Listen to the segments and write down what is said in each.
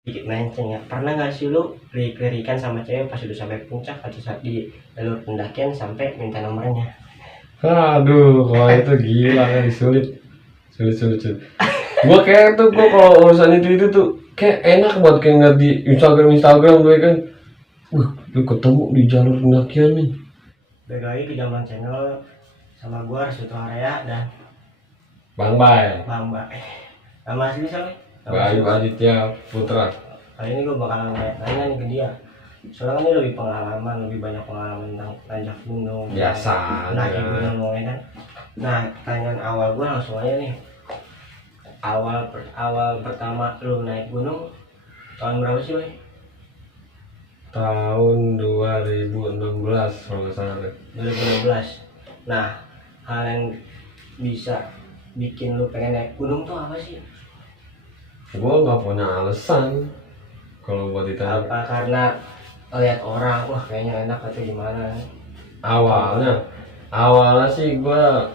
Dikit melenceng ya, pernah nggak sih lu lirik-lirikan sama cewek pas udah sampai puncak atau saat di jalur pendakian sampai minta nomornya? Aduh, kalau itu gila kan, sulit, sulit, sulit, sulit. Gua kayak tuh, gua kalau urusan itu tuh kayak enak banget, kayak ngeliat di Instagram gue kan. Lu ketemu di jalur pendakian nih. Balik lagi ke Jamblang Channel sama gua Restuto Area dan Bang Bay, Bamba. Nama asli siapa? Nama Bayu asli. Aditya Putra. Kali ini gua bakalan nanya nih ke dia. Soalnya kan dia lebih pengalaman, lebih banyak pengalaman tentang nanjak gunung. Biasa Mendaki aja. gunung ya kan. Nah, pertanyaan awal gua langsung aja nih. Awal pertama lu naik gunung tahun berapa sih, Boy? Tahun 2016 kalau nggak salah. 2016. Nah, hal yang bisa bikin lu pengen naik gunung tuh apa sih? Gua nggak punya alasan kalau buat ditanya. Apa karena lihat orang, wah kayaknya enak atau gimana? Awalnya sih gua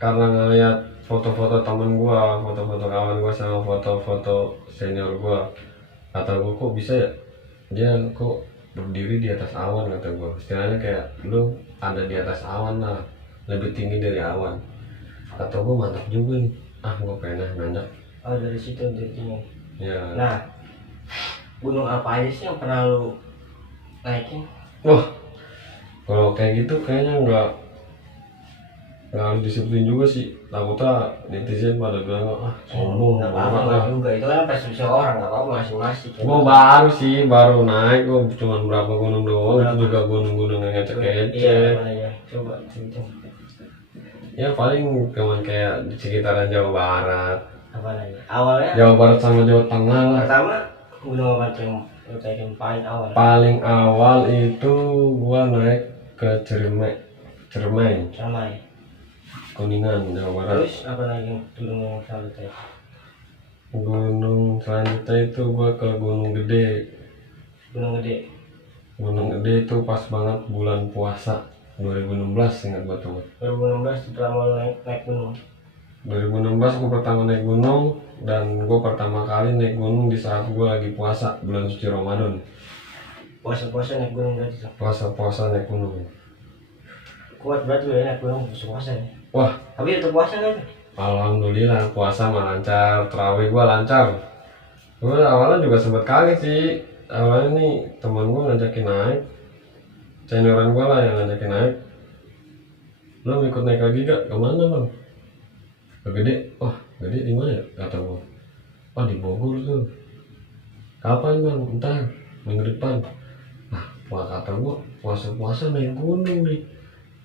karena ngeliat foto-foto temen gua, foto-foto kawan gua sama foto-foto senior gua. Kata gua, kok bisa ya dia kok berdiri di atas awan, kata gua. Istilahnya kayak lu ada di atas awan lah, lebih tinggi dari awan. Kata gua mantap juga nih, gua pengen nanjak Oh, dari situ jadinya. ya. Nah, gunung apa aja sih yang pernah lu naikin? Wah, kalau kayak gitu kayaknya nggak harus disiplin juga sih. Takutnya netizen pada bilang sombong. Nggak apa-apa lah. juga, itu kan persepsi orang, nggak apa-apa masing-masing. Gua baru sih, baru naik, gua cuma berapa gunung doang, itu juga gunung-gunung yang Iya, ngecek-ngecek. mana ya? Coba cerita. Ya paling cuman kayak di sekitaran Jawa Barat. Apa lagi? Awalnya Jawa Barat sama Jawa Tengah lah. pertama gunung apa tuh yang lu naikin paling awal? Paling awal itu gua naik ke Ciremai, Ramai. Kuningan, Jawa Barat. Terus apa lagi gunung yang selalu tadi? Gunung selanjutnya itu gua ke Gunung Gede. Gunung Gede. Gunung Gede itu pas banget bulan puasa 2016, ingat gua tuh. 2016 setelah mau naik gunung. 2016 gue pertama naik gunung, dan gue pertama kali naik gunung di saat gue lagi puasa bulan suci Ramadan. Puasa-puasa naik gunung berarti tuh. Puasa naik gunung. Kuat berarti ya naik gunung puasa ya. Wah, Tapi itu puasa kan? alhamdulillah puasa mah lancar, terawih gue lancar. Gue awalnya juga sempet kaget sih. Awalnya nih teman gue ngajakin naik, senioran gue lah yang ngajakin naik. Lo ikut naik lagi gak? Kemana bang? Ke Gede. Wah, Gede di mana ya? Kata gue. Wah, di Bogor tuh. Kapan bang? Ntar minggu depan. Wah, kata gua puasa naik gunung nih,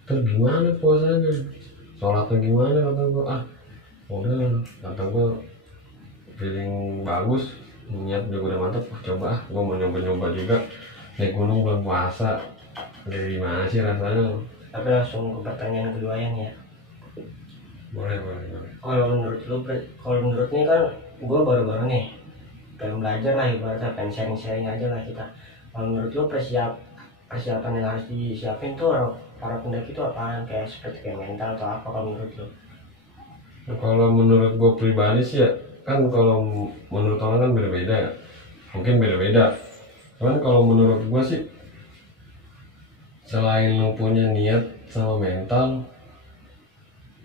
terus gimana puasanya, sholatnya gimana, kata gua. Udah, kata gua feeling bagus, niat juga udah mantap. Coba gua mau nyoba juga naik gunung bulan puasa, dari gimana sih rasanya. Tapi langsung ke pertanyaan kedua yang ya. Boleh. Kalau menurut lu, kalau menurut nih kan gue baru-baru nih pengen belajar lah, ibaratnya pengen sharing-sharing aja lah kita. Kalau menurut lu persiapan yang harus disiapin tuh para pendaki itu apaan? Kayak seperti kayak mental atau apa kalau menurut lu? Kalau menurut gua pribadi sih ya, kan kalau menurut orang kan beda-beda ya, mungkin beda-beda. Cuman kalau menurut gua sih, selain lu punya niat sama mental,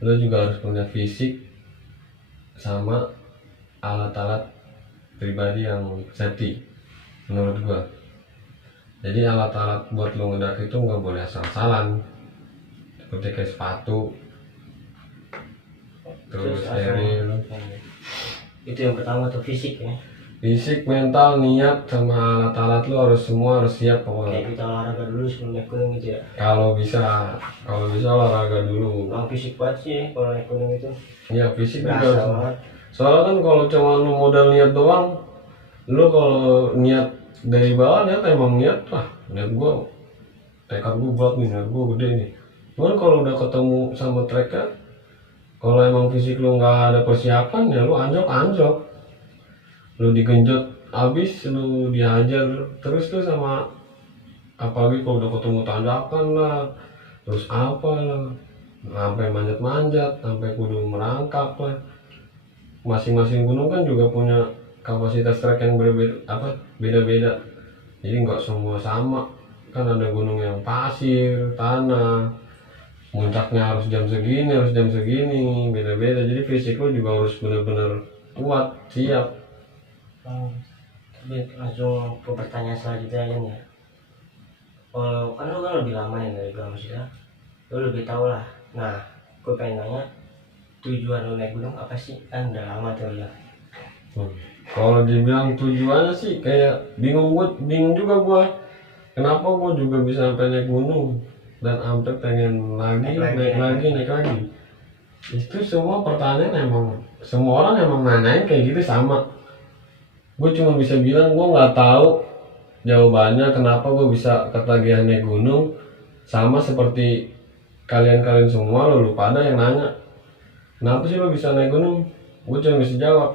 lu juga harus punya fisik sama alat-alat pribadi yang safety menurut gua. Jadi alat-alat buat lu ngedaki itu nggak boleh asal-asalan, seperti kayak sepatu, terus steril. Itu yang pertama tuh fisik ya. Fisik, mental, niat, sama alat-alat lu semua harus siap pokoknya. Kayak kita olahraga dulu sebelum naik gunung gitu ya. Kalau bisa olahraga dulu. Emang fisik banget sih ya, kalau naik gunung itu. Iya, fisik juga Berasa harus. banget. Soalnya kan kalau cuma lu modal niat doang, lu kalau niat dari bawah, emang niat gua, tekad gua buat nih, niat gua gede nih. Cuman kalau udah ketemu sama treknya, kalau emang fisik lu nggak ada persiapan ya lu anjok, lu digenjot abis, lu dihajar terus tuh sama, apalagi kalau udah ketemu tanjakan lah, terus apa lah, sampai manjat-manjat, sampai kudu merangkak lah. Masing-masing gunung kan juga punya kapasitas trek yang beda-beda, jadi nggak semua sama. Kan ada gunung yang pasir, tanah, muncaknya harus jam segini, beda-beda. Jadi fisik lo juga harus benar-benar kuat, siap. Tapi langsung ke pertanyaan selanjutnya aja nih ya. Kalau kan lu kan lebih lama ya dari gua, maksudnya lu lebih tahu lah. Nah, gue pengen nanya, tujuan lu naik gunung apa sih? Kan udah lama tuh ya. Kalau dibilang tujuannya sih kayak bingung juga gua. Kenapa gua juga bisa sampai naik gunung dan sampai pengen naik lagi. Itu semua pertanyaan emang semua orang emang nanyain kayak gitu sama. Gue cuma bisa bilang gue nggak tahu jawabannya kenapa gue bisa ketagihan naik gunung, sama seperti kalian semua lo pada yang nanya kenapa sih lo bisa naik gunung. Gue cuma bisa jawab,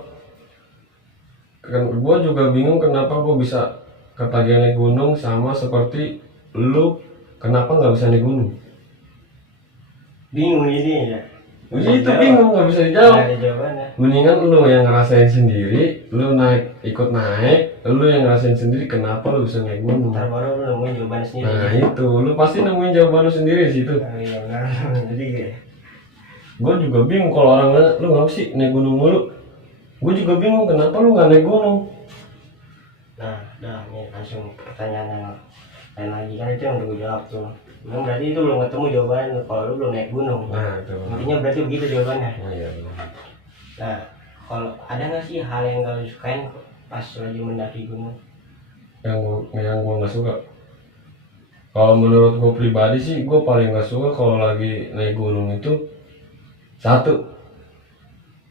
gue juga bingung kenapa gue bisa ketagihan naik gunung, sama seperti lu kenapa nggak bisa naik gunung. Bingung ini ya. Itu bingung, nggak bisa dijawab. Nggak ada jawabannya. Mendingan lu yang ngerasain sendiri, lu ikut naik, lu yang ngerasain sendiri kenapa lu bisa naik gunung. Ntar baru lu nemuin jawabannya sendiri. Nah itu, lu pasti nemuin jawaban lu sendiri sih itu. Iya benar. Jadi kayak Gue juga bingung kalau orang nanya, lu ngapa sih naik gunung mulu? Gue juga bingung kenapa lu nggak naik gunung. nah, nih langsung pertanyaan yang lain lagi, kan itu yang udah gue jawab tuh. Memang berarti itu belum ketemu jawabannya kalau lu belum naik gunung. Nah itu. Intinya berarti begitu jawabannya. Oh iya benar. Nah, kalau ada nggak sih hal yang gak lu sukain pas lagi mendaki gunung? Yang gue nggak suka. Kalau menurut gue pribadi sih, gue paling nggak suka kalau lagi naik gunung itu satu,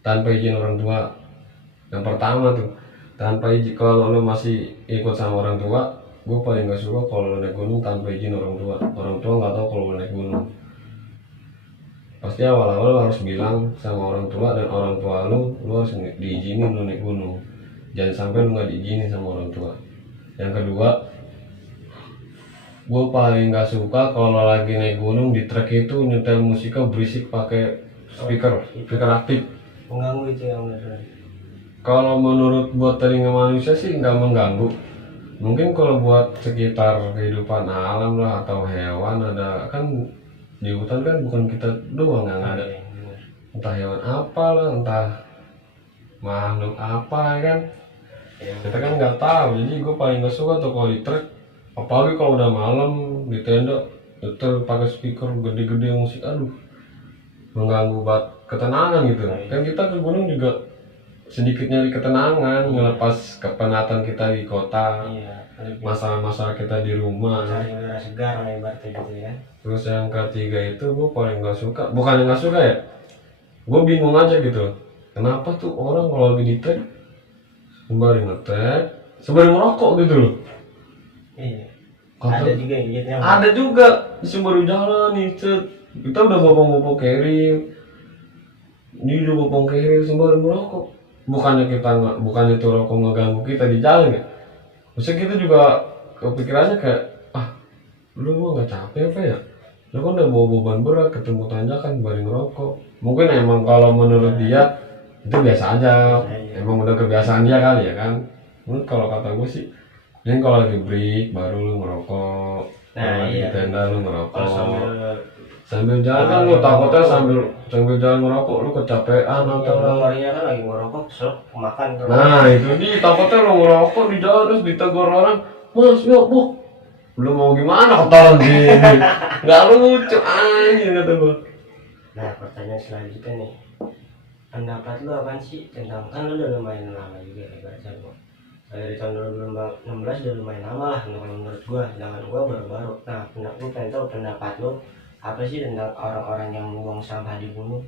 tanpa izin orang tua. Yang pertama tuh tanpa izin. Kalau lo masih ikut sama orang tua, gue paling nggak suka kalau lo naik gunung tanpa izin orang tua. Orang tua nggak tahu kalau lo naik gunung. Pasti awal-awal lo harus bilang sama orang tua, dan orang tua lo harus diizinin lo naik gunung. Jangan sampai lo nggak diizinin sama orang tua. Yang kedua, gue paling nggak suka kalau lagi naik gunung di trek itu nyetel musiknya berisik pakai speaker aktif. Mengganggu itu yang benar. Kalau menurut buat telinga manusia sih nggak mengganggu. Mungkin kalau buat sekitar kehidupan alam lah atau hewan, ada kan di hutan kan bukan kita doang yang ada. Entah hewan apa lah, entah makhluk apa kan. Kita kan nggak tahu. Jadi gue paling nggak suka tuh kalau di trek, apalagi kalau udah malam di tenda nyetel pakai speaker gede-gede musik, aduh mengganggu buat ketenangan gitu. Kan kita ke gunung juga sedikit nyari ketenangan, ngelepas kepenatan kita di kota, masalah-masalah kita di rumah, cari udara segar lah ibaratnya gitu ya. Terus yang ketiga itu gue paling nggak suka, bukan nggak suka ya, gue bingung aja gitu, kenapa tuh orang kalau lagi di trek sembari ngetrek, sembari merokok gitu loh. Iya. Ada juga yang gitu. Ada juga sembari jalan nih, kita udah bopong carrier, ini udah bopong carrier sembari merokok. Bukannya itu rokok ngeganggu kita di jalan ya. Maksudnya kita juga kepikirannya kayak, lu mah nggak capek apa ya? Lu kan udah bawa beban berat, ketemu tanjakan bareng ngerokok. Mungkin emang kalau menurut dia itu biasa aja, emang udah kebiasaan dia kali ya kan. Menurut kalau kata gue sih, ini kalau lagi break baru lu ngerokok, kalau lagi di tenda lu ngerokok. Sambil jalan kan lu takutnya sambil jalan ngerokok lu kecapean atau Ngorinya kan lagi ngerokok terus makan terus. Nah itu dia, takutnya lu ngerokok di jalan terus ditegur orang, mas yuk bu, lu mau gimana ketahuan sini, nggak lucu anjing kata gua. Nah pertanyaan selanjutnya nih, pendapat lu apa sih tentang, kan lu udah lumayan lama juga ya baca gua, dari tahun 2016 udah lumayan lama lah menurut gua, sedangkan gua baru-baru. Nah gua pengen tahu pendapat lu apa sih tentang orang-orang yang membuang sampah di gunung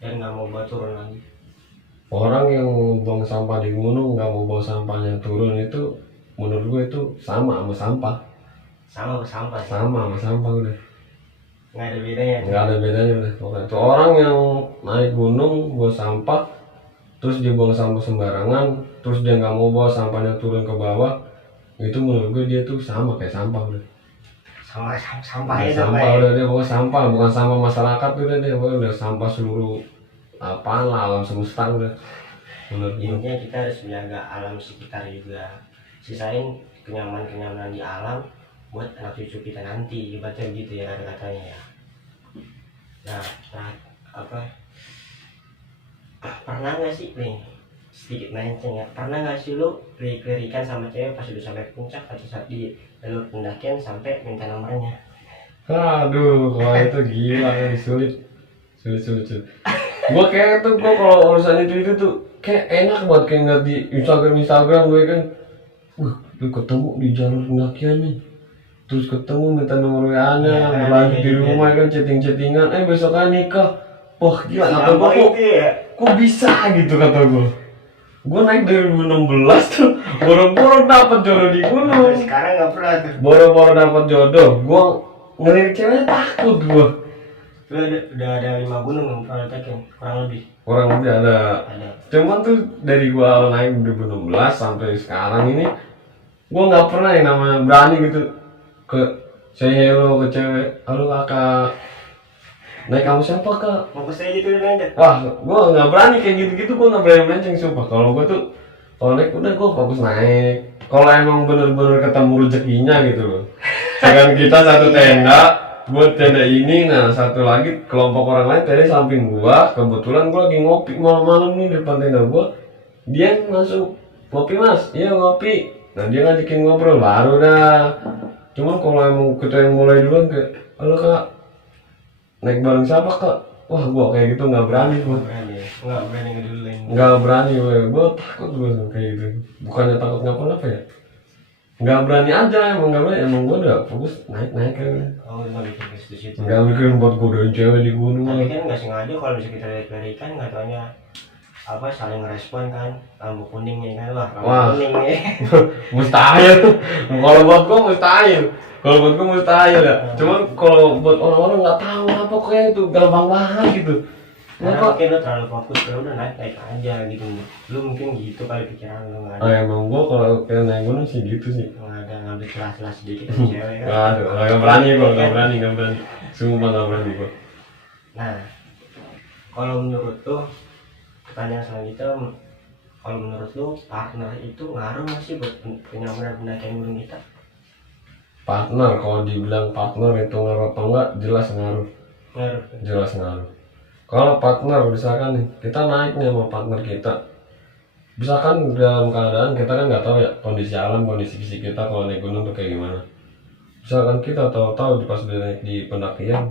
dan nggak mau bawa turun lagi. Orang yang buang sampah di gunung nggak mau bawa sampahnya turun itu menurut gue itu sama sampah. Sama sampah. Sama sampah udah. Nggak ada bedanya. Nggak ada bedanya udah. Pokoknya itu orang yang naik gunung bawa sampah, terus dia buang sampah sembarangan, terus dia nggak mau bawa sampahnya turun ke bawah, itu menurut gue dia tuh sama kayak sampah udah. Sampah ya, udah dia pokoknya sampah, bukan sampah masyarakat udah dia, pokoknya udah sampah seluruh apaan lah alam semesta udah. benar. Intinya kita harus menjaga alam sekitar juga, sisain kenyamanan di alam buat anak cucu kita nanti, ibaratnya gitu ya kata-katanya ya. Nah, pernah nggak sih nih, sedikit melenceng ya, pernah nggak sih lu lirik-lirikan sama cewek pas udah sampai puncak atau saat di jalur pendakian sampai minta nomornya? Aduh, kalau itu gila, sulit. Gua kayak tuh, gua kalau urusan itu tuh kayak enak banget, kayak ngeliat di Instagram gue kan. Lu ketemu di jalur pendakian nih, terus ketemu minta nomor WA-nya, berlanjut di rumah kan, chattingan, besoknya nikah. Wah gila, kata gua kok bisa gitu, kata gua naik dari 2016 tuh, boro-boro dapet jodoh di gunung. Sekarang nggak pernah tuh. Boro-boro dapet jodoh, gua ngelirik ceweknya takut gua. Lu udah ada 5 gunung yang pernah tekin, kurang lebih ada. Cuman tuh dari gua naik 2016 sampai sekarang ini, gua nggak pernah yang namanya berani gitu ke say hello ke cewek. Halo kakak, naik kamu siapa kak? mau ke saya gitu aja. Wah, gua nggak berani kayak gitu-gitu, gua nggak berani melenceng sumpah. Kalau gua tuh kalau naik udah gua fokus naik. Kalau emang bener-bener ketemu rezekinya gitu loh. Sedangkan kita satu tenda, buat tenda ini, nah satu lagi kelompok orang lain tenda samping gua. Kebetulan gua lagi ngopi malam-malam nih depan tenda gua. Dia masuk, ngopi mas, iya ngopi. Nah dia ngajakin ngobrol baru dah. Cuman kalau emang kita yang mulai duluan kayak, halo kak, naik bareng siapa kak? Wah gua kayak gitu nggak berani gua. Nggak berani ngeduluin. Nggak berani gua takut gua kayak gitu. Bukannya takut ngapa ya? Nggak berani aja, emang gua udah fokus naik kan. Oh nggak bikin ke situ. Nggak mikirin buat godain cewek di gunung. Tapi kan nggak sengaja kalau misalnya kita lirik-lirikan nggak taunya saling ngerespon kan, lampu kuningnya kan, lampu kuning nih. Mustahil. Kalau buat gua mustahil ya. Cuman kalau buat orang-orang nggak tahu apa kayak itu gampang banget gitu. Karena mungkin lo terlalu fokus, lo udah naik aja gitu. Lu mungkin gitu kali pikiran lo, nggak ada. Emang gua kalau kayak naik gunung sih gitu sih. Nggak ada ngambil celah-celah sedikit sama cewek kan. Nggak berani gua, nggak berani. Sumpah nggak berani gua. Nah, kalau menurut lo, pertanyaan selanjutnya, kalau menurut lo partner itu ngaruh nggak sih buat kenyamanan pendakian gunung kita? Partner, kalau dibilang partner itu ngaruh atau enggak, jelas ngaruh. Jelas ngaruh. Kalau partner, misalkan nih, kita naik nih sama partner kita. Misalkan dalam keadaan kita kan nggak tahu ya kondisi alam, kondisi fisik kita kalau naik gunung tuh kayak gimana. Misalkan kita tahu pas udah naik di pendakian,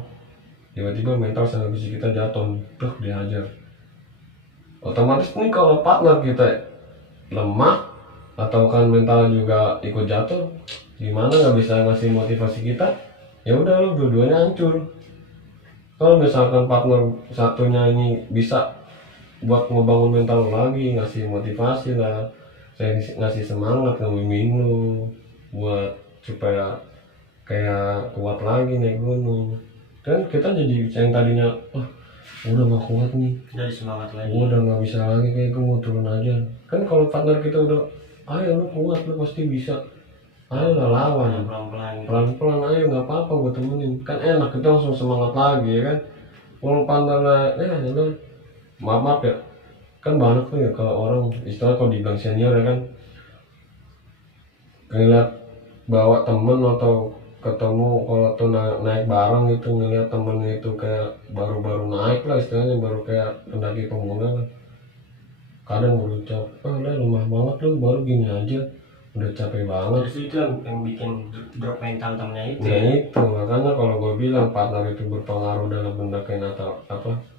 tiba-tiba mental sama fisik kita jatuh, dihajar. Otomatis nih kalau partner kita lemah atau kan mental juga ikut jatuh, gimana nggak bisa ngasih motivasi kita, ya udah lo dua-duanya hancur. Kalau misalkan partner satunya ini bisa buat ngebangun mental lagi, ngasih motivasi lah, saya ngasih semangat, ngebimbing lu buat supaya kayak kuat lagi naik gunung, kan kita jadi yang tadinya udah gak kuat nih, dari semangat lagi, udah nggak bisa lagi, kayak gue mau turun aja. Kan kalau partner kita udah, ayo lu kuat, lu pasti bisa, ayo lah lawan, pelan-pelan ayo nggak apa-apa gue temenin, kan enak, kita langsung semangat lagi ya kan. Kalau partner udah maaf ya, kan banyak tuh ya kalau orang istilah kalau dibilang senior ya kan, ngeliat bawa temen atau ketemu kalau tuh naik bareng gitu, ngeliat temennya itu kayak baru-baru naik lah istilahnya, baru kayak pendaki pemula lah, kadang berucap, udah lemah banget lu, baru gini aja udah capek banget. Terus itu yang bikin drop mental temennya itu. Nah itu makanya kalau gue bilang partner itu berpengaruh dalam pendakian atau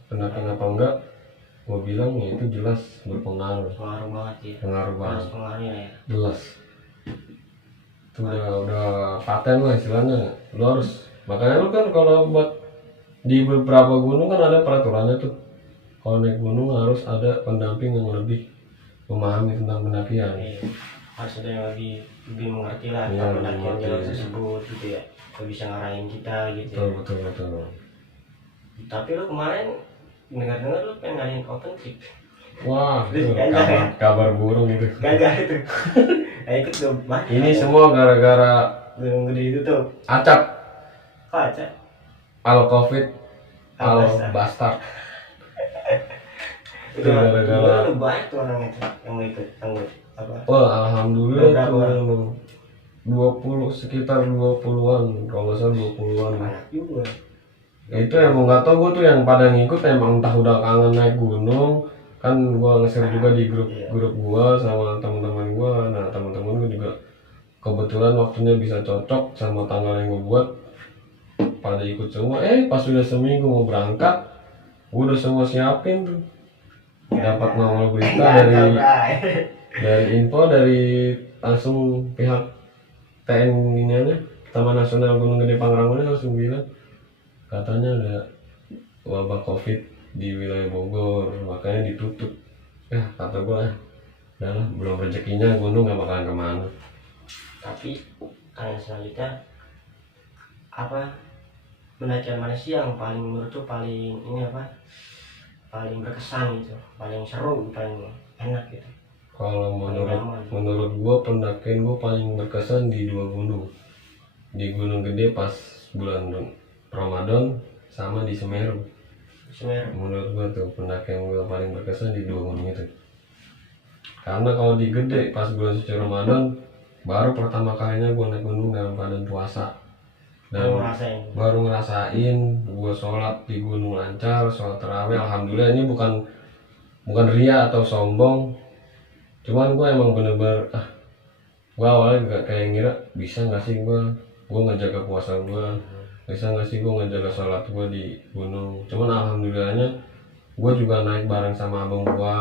pendakian apa enggak, gue bilang ya itu jelas berpengaruh. Pengaruh banget ya. Pengaruh banget. Pengaruhnya ya. Jelas. Itu udah paten lah istilahnya. Lu harus, makanya lu kan kalau buat di beberapa gunung kan ada peraturannya tuh. Kalau naik gunung harus ada pendamping yang lebih memahami tentang pendakian. Iya. Harus ada yang lebih mengerti lah tentang pendakian jalur tersebut gitu ya. Gak bisa ngarahin kita gitu. Betul. Tapi lu kemarin dengar lu pengen ngadain open trip. Wah, itu kabar burung itu. Gagal itu. Nah ikut dong. Ini semua gara-gara gunung gede itu tuh. Acap. Kok acap? Al Covid, Al Bastard. gara-gara udah banyak tuh orang itu yang mau ikut apa wah alhamdulillah berapa tuh 20 sekitar 20-an kalau nggak salah 20-an. banyak juga Itu emang nggak tau gue tuh yang pada ngikut emang entah udah kangen naik gunung kan. Gue nge-share juga di grup gue sama teman-teman gue. Nah teman-teman gue juga kebetulan waktunya bisa cocok sama tanggal yang gue buat, pada ikut semua. Pas udah seminggu mau berangkat gue udah semua siapin tuh, dapat nomor berita dari info dari langsung pihak TN ini aja, Taman Nasional Gunung Gede Pangrango langsung bilang katanya ada wabah COVID di wilayah Bogor, makanya ditutup. Kata gue, udahlah, belum rezekinya gunung gak bakalan kemana. Tapi yang selanjutnya apa pendakian mana sih yang paling menurut tuh paling ini apa paling berkesan gitu, paling seru, paling enak gitu? Kalau menurut gue pendakian gue paling berkesan di 2 gunung, di Gunung Gede pas bulan Ramadan sama di Semeru. Menurut gue tuh pendakian gue paling berkesan di 2 gunung itu. Karena kalau di Gede pas bulan suci Ramadan baru pertama kalinya gue naik gunung dalam keadaan puasa, dan baru ngerasain gue sholat di gunung lancar, sholat tarawih. Alhamdulillah, ini bukan ria atau sombong, cuman gue emang bener-bener gue awalnya gak kayak ngira bisa gak sih gue ngejaga puasa gue, bisa gak sih gue ngejaga sholat gue di gunung. Cuman alhamdulillahnya gue juga naik bareng sama abang gue,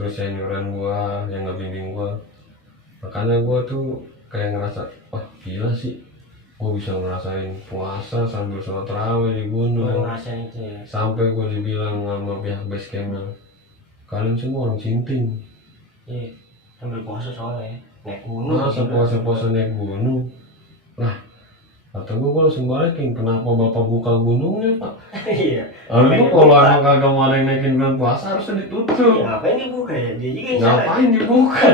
terus senioran gue yang ngebimbing gue. Makanya gue tuh kayak ngerasa wah gila sih, gue bisa ngerasain puasa sambil sholat tarawih di gunung. Itu ya. Sampai gue dibilang sama pihak base campnya, kalian semua orang Cinting. Iya, sambil puasa soalnya naik gunung. Masa puasa naik gunung? Lah, kata gue langsung balikin, kenapa bapak buka gunungnya pak? Iya. Lalu kalau emang kagak mau ada yang naikin bulan puasa harusnya ditutup. Iya, ngapain dibuka ya? Dia juga yang ngapain dibuka?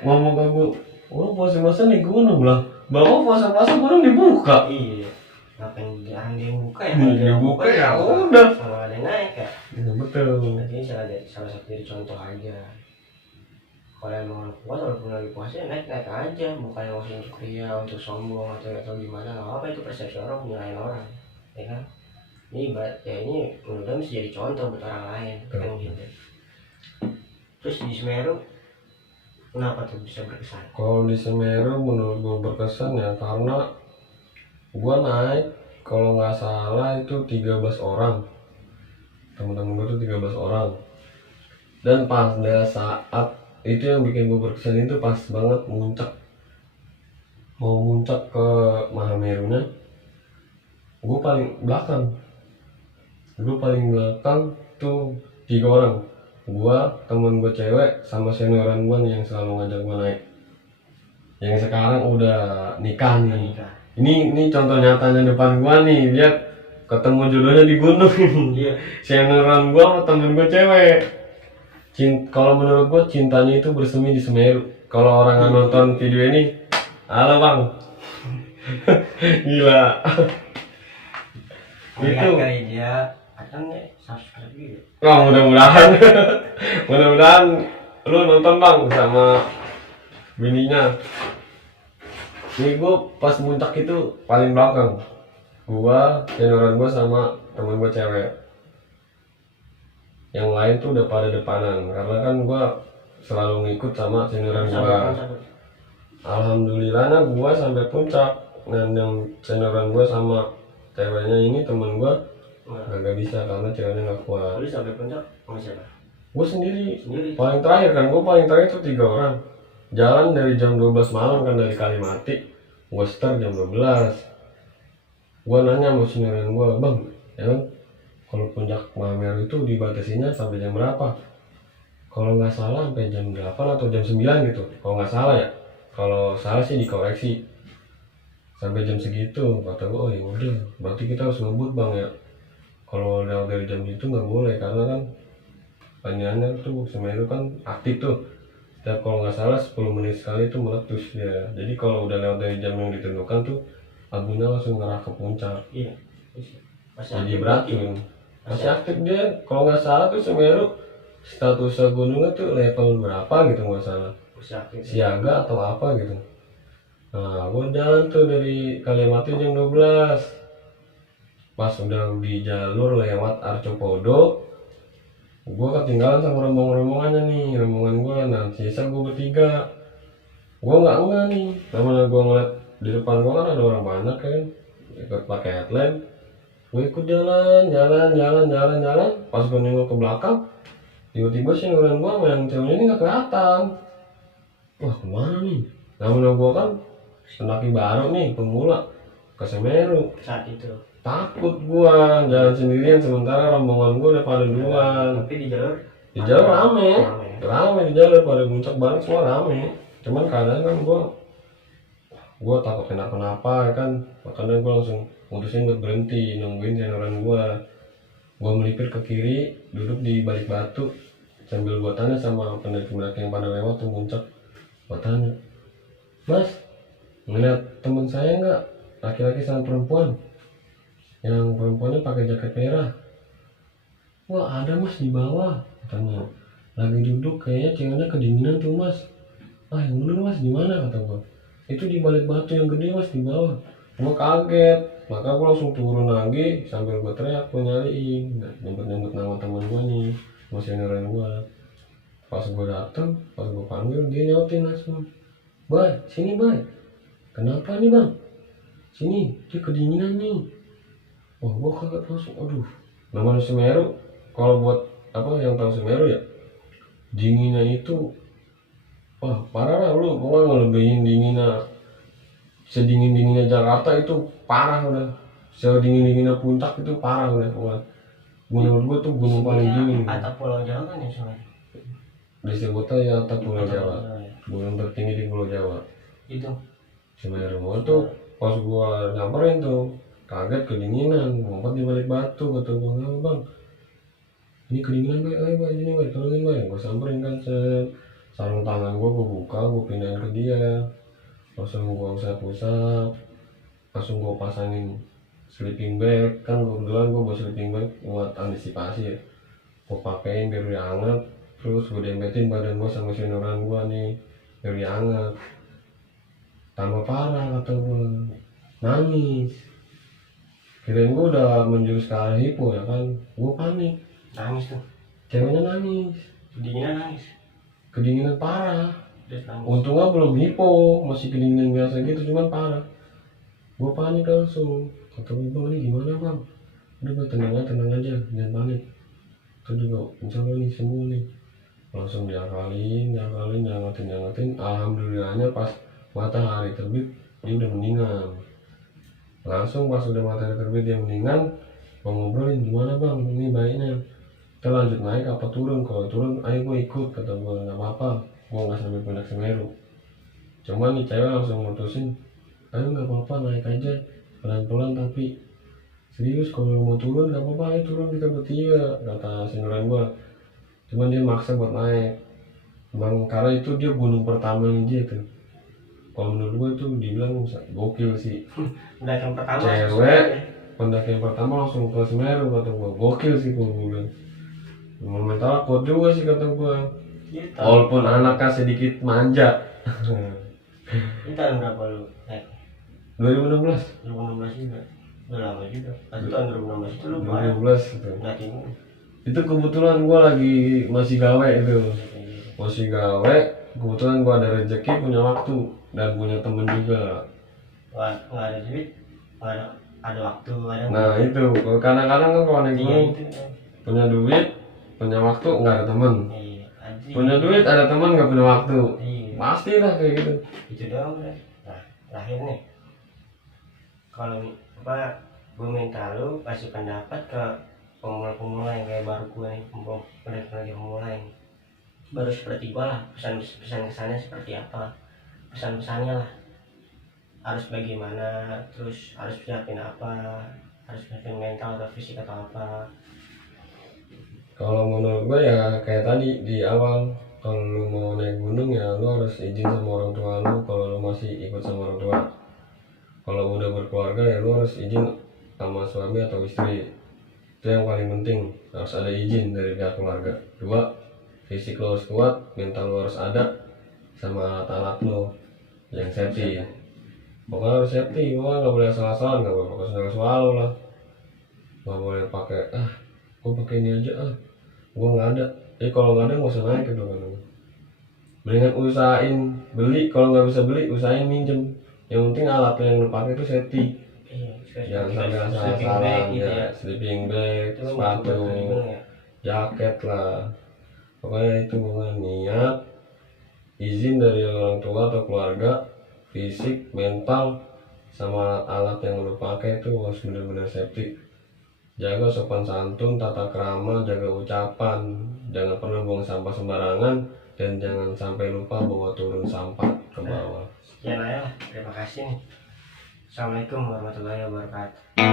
Ngomong ke gue, puasa naik gunung lah. Bapak puasa gunung dibuka. Iya. Ngapain jarang dia buka ya? Dibuka ya udah. Kalau ada yang naik ya. Iya betul. Ini salah satu dari contoh aja. Kalau emang kuat, walaupun lagi puasa naik aja, bukan yang langsung untuk ria, untuk sombong atau gimana. Apa itu persepsi orang, penilaian orang, ya kan? Ini menurut bisa jadi contoh buat orang lain, kan gitu. Terus di Semeru kenapa tuh bisa berkesan? Kalau di Semeru menurut gue berkesan ya karena gue naik kalau nggak salah itu 13 orang, teman-teman gue tuh 13 orang. Dan pada saat itu yang bikin gue berkesan itu pas banget mau muncak ke Mahamerunya, gue paling belakang tuh 3 orang, gue, temen gue cewek, sama senioran gue nih yang selalu ngajak gue naik, yang sekarang udah nikah nih. Ini contoh nyatanya depan gue nih, lihat ketemu jodohnya di gunung. Iya. Senioran gue sama temen gue cewek. Kalau menurut gue cintanya itu bersemi di Semeru. Kalau orang yang nonton video ini, halo bang. Gila. Itu kayak dia akan subscribe gitu. Mudah-mudahan lu nonton bang sama bininya. Ini gue pas muncak itu paling belakang, gua, senioran gua sama temen gua cewek. Yang lain tuh udah pada depanan, karena kan gua selalu ngikut sama senioran gua. Alhamdulillahnya gua sampai puncak, dan yang senioran gua sama ceweknya ini temen gua nggak bisa karena ceweknya nggak kuat. Lalu sampai puncak sama siapa? Gua sendiri. Paling terakhir kan, gua paling terakhir tuh 3 orang. Jalan dari jam 12 malam kan dari Kalimati, gua start jam 12. Gua nanya sama senioran gua, bang, ya kan? Kalau puncak Mahameru itu dibatasinya sampai jam berapa? Kalau nggak salah sampai jam 8 atau jam 9 gitu. Kalau nggak salah ya. Kalau salah sih dikoreksi. Sampai jam segitu. Kata gue, oh ya udah, berarti kita harus ngebut bang ya. Kalau lewat dari jam itu nggak boleh, karena kan panjangnya tuh Semeru kan aktif tuh. Setiap kalau nggak salah 10 menit sekali itu meletus ya. Jadi kalau udah lewat dari jam yang ditentukan tuh abunya langsung ngarah ke puncak. Iya. Jadi beracun. masih aktif dia. Kalau nggak salah tuh Semeru status gunungnya tuh level berapa gitu, nggak salah masih aktif. siaga atau apa gitu. Nah gue jalan tuh dari Kalimati jam 12, pas udah di jalur lewat Arcopodo gue ketinggalan sama rombongannya nih, rombongan gue. Nah sisa gue bertiga, gue nggak enggak nih, namanya gue ngeliat di depan gue kan ada orang banyak kan ikut pakai headlamp. Gue ikut jalan, pas gue nengok ke belakang tiba-tiba sih ngeran gue sama yang ceweknya ini nggak kelihatan. Wah kemana nih, namanya gue kan pendaki baru nih, pemula ke Semeru. Saat itu Takut gua jalan sendirian sementara rombongan gua udah pada duluan. tapi di jalur Rame di jalur pada puncak balik semua rame. Cuman keadaan kan gua takut kenapa-napa kan, makanya gua langsung mutusin buat berhenti nungguin senioran gua. Gua melipir ke kiri, duduk di balik batu sambil gua tanya sama pendaki-pendaki yang pada lewat tuh puncak. Gua tanya, Mas, ngeliat temen saya nggak, laki-laki sama perempuan? Yang perempuannya pakai jaket merah. Wah ada mas di bawah, katanya. Lagi duduk kayaknya ceweknya kedinginan tuh mas. Ah yang bener mas di mana, kata gua. Itu di balik batu yang gede mas di bawah. Gua kaget, maka gua langsung turun lagi sambil gua teriak, gua nyariin, nyebut nama teman gua nih, masih senioran gua. Pas gua datang, pas gua panggil dia nyautin langsung, Bay, sini bay. Kenapa nih bang? Sini, dia kedinginan nih. Wah, gua kaget langsung, aduh. Namanya Semeru, kalau buat apa yang tahu Semeru ya, dinginnya itu, wah parah lah lu, gua ngelebihin dinginnya, sedingin-dinginnya Jakarta itu parah udah, sedingin-dinginnya Puncak itu parah udah. Wah, menurut gua tuh gunung paling dingin. Atap Pulau Jawa kan ya sebenarnya. Disebutnya ya atap Pulau Jawa, gunung tertinggi di Pulau Jawa. Itu Semeru, itu pas gua nyamperin tuh, kaget kedinginan, ngumpet di balik batu, kata gua, bang ini kedinginan bay, ayo bay, ini bay, tolongin bay. Gua samperin kan, sarung tangan gua buka, gua pindahin ke dia, langsung gua usap-usap, langsung gua pasangin sleeping bag, kan kebetulan gua bawa sleeping bag buat antisipasi ya, gua pakein biar dia hangat, terus gua dempetin badan gua sama senioran gua nih biar dia hangat. Tambah parah kata gua, nangis. Kirain gua udah menjurus ke arah hipo ya kan, gua panik. nangis tuh, Ceweknya nangis, kedinginan parah. Untungnya belum hipo, masih kedinginan biasa gitu, cuman parah. Gua panik langsung, kata gua, bang ini gimana bang? Udah bang, tenang aja, jangan panik. Itu juga insya Allah nih sembuh nih. Langsung diakalin, nyangatin. Alhamdulillahnya pas matahari terbit dia udah meninggal. Langsung pas udah matahari terbit dia meninggal, gua ngobrolin gimana bang ini baiknya, kita lanjut naik apa turun? Kalau turun ayo gue ikut, kata gue. Nggak apa-apa, gue nggak sampai puncak Semeru. Cuman nih cewek langsung mutusin, ayo nggak apa-apa naik aja pelan-pelan, tapi serius kalau mau turun nggak apa-apa, ayo turun kita bertiga, kata senioran gue. Cuman dia maksa buat naik, emang karena itu dia gunung pertamanya dia tuh. Kalau menurut gue tuh dibilang gokil sih. pendakian pertama Cewek pendakian pertama langsung ke Semeru, kata gue gokil sih kalau gue bilang. Mental kuat juga sih kata gue, gitu. walaupun anaknya sedikit manja. Itu tahun berapa lu naik? 2016 juga, udah lama juga. Pas tahun 2016 itu lu 2012 itu. nggak Itu kebetulan gue lagi masih gawe itu, kebetulan gue ada rezeki, punya waktu dan punya temen juga. nggak ada duit, nggak ada waktu, ada. Nah itu kadang-kadang kan kalau naik gunung punya duit, punya waktu, nggak ada temen. Punya duit ada teman, nggak punya waktu. Pasti lah kayak gitu. Itu doang udah. Nah terakhir nih, kalau apa gue minta lu kasih pendapat ke pemula-pemula yang kayak baru gue nih, pemula yang baru seperti gue lah, pesan kesannya seperti apa, pesan-pesannya lah, harus bagaimana, terus harus siapin apa, harus siapin mental atau fisik atau apa. Kalau menurut gue ya kayak tadi di awal, kalau lu mau naik gunung ya lu harus izin sama orang tua lu kalau lu masih ikut sama orang tua. Kalau udah berkeluarga ya lu harus izin sama suami atau istri. Itu yang paling penting, harus ada izin dari pihak keluarga. 2, fisik lo harus kuat, mental lo harus ada, sama alat-alat lo yang safety ya. Pokoknya harus safety, pokoknya nggak boleh asal-asalan, nggak boleh pakai sendal swallow lah, nggak boleh pakai gue pakai ini aja gue nggak ada. Jadi kalau nggak ada nggak usah naik gitu kan. Mendingan usahain beli, kalau nggak bisa beli usahain minjem. Yang penting alat yang lo pakai itu safety. Jangan sampai asal-asalan ya, sleeping bag, Itu kan sepatu, buat gimana ya? jaket lah. Pokoknya itu pokoknya niat, izin dari orang tua atau keluarga, fisik, mental, sama alat yang lo pakai itu harus benar-benar safety. Jaga sopan santun, tata krama, jaga ucapan, jangan pernah buang sampah sembarangan, dan jangan sampai lupa bawa turun sampah ke bawah. Sekian aja lah, terima kasih nih. Assalamualaikum warahmatullahi wabarakatuh.